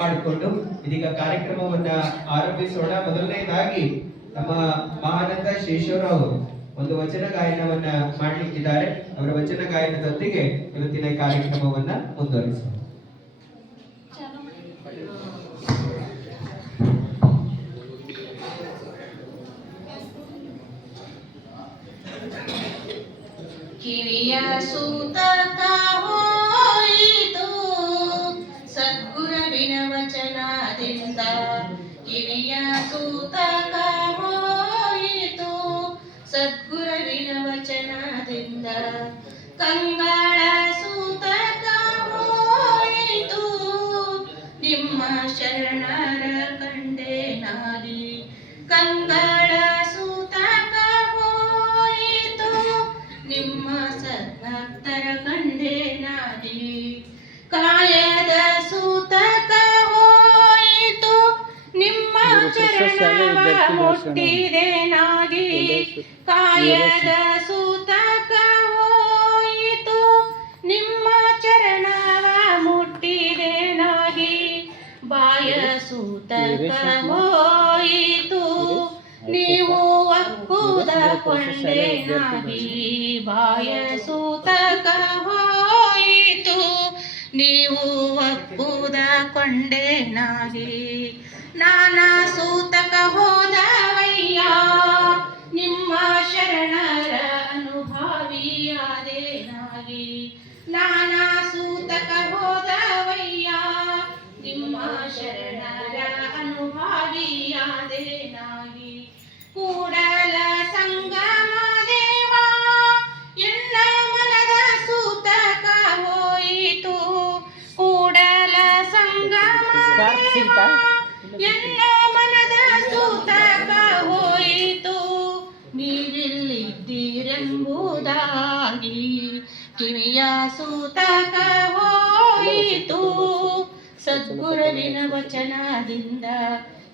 ಮಾಡಿಕೊಂಡು ಇದೀಗ ಕಾರ್ಯಕ್ರಮವನ್ನ ಆರಂಭಿಸೋಣ. ಮೊದಲನೇದಾಗಿ ನಮ್ಮ ಮಹಾನಂದ ಶೇಷವರಾವ್ ಒಂದು ವಚನ ಗಾಯನವನ್ನ ಮಾಡಲಿಕ್ಕಿದ್ದಾರೆ. ಅವರ ವಚನ ಗಾಯನದೊಂದಿಗೆ ಇವತ್ತಿನ ಕಾರ್ಯಕ್ರಮವನ್ನ ಮುಂದುವರಿಸೋಣ. ಕಿವಿಯ ಸೂತ ಕಿವಿಯ ಸೂತಕ ಹೋಯಿತು ಸದ್ಗುರುವಿನ ವಚನದಿಂದ ಕಂಗಳ ಸೂತಕವೋಯಿತು ನಿಮ್ಮ ಶರಣರ ಕಂಡೆ ನಾರಿ ಕಂಗಳ ಸೂತಕವೋಯಿತು ನಿಮ್ಮ ಸದ್ಭಕ್ತರ ಕಂಡೆ ನಾಡಿ ಕಾಯದ ಸೂತಕ ಹೋಯಿತು ನಿಮ್ಮ ಚರಣವ ಮುಟ್ಟಿದೆ ನಾಗಿ ಕಾಯದ ಸೂತಕ ಹೋಯಿತು. ನಿಮ್ಮ ಚರಣವ ಮುಟ್ಟಿದೆ ನಾಗಿ ಬಾಯ ಸೂತಕ ನೀವು ಒಕ್ಕುದ ಕೊಂಡೆ ನಾಗಿ ಬಾಯ ಸೂತಕ ಒಕ್ಕುದ ಕೊಂಡೆ नाना ನಾನಾ ಸೂತಕ ಹೋದವಯ್ಯ, ನಿಮ್ಮ ಶರಣರ ಅನುಭಾವಿಯಾದೆ ನಾಗಿ ನಾನಾ ಸೂತಕ ಹೋದವಯ್ಯ, ನಿಮ್ಮ ಶರಣರ ಎಲ್ಲ ಮನದ ಸೂತಕ ಹೋಯಿತು? ನೀವಿಲ್ಲಿದ್ದೀರೆಂಬುದಾಗಿ ಕಿವಿಯ ಸೂತಕ ಹೋಯಿತು? ಸದ್ಗುರುವಿನ ವಚನದಿಂದ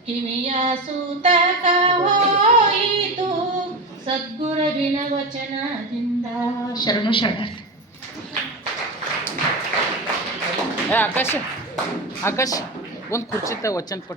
ಕಿವಿಯ ಸೂತಕ ಹೋಯಿತು? ಸದ್ಗುರುವಿನ ವಚನದಿಂದ ಶರಣು ಶರಣ ಆಕಾಶ ಆಕಾಶ್. ಒಂದು ಕುರ್ಚಿ ತ ವಚನ ಪಟ್ಟ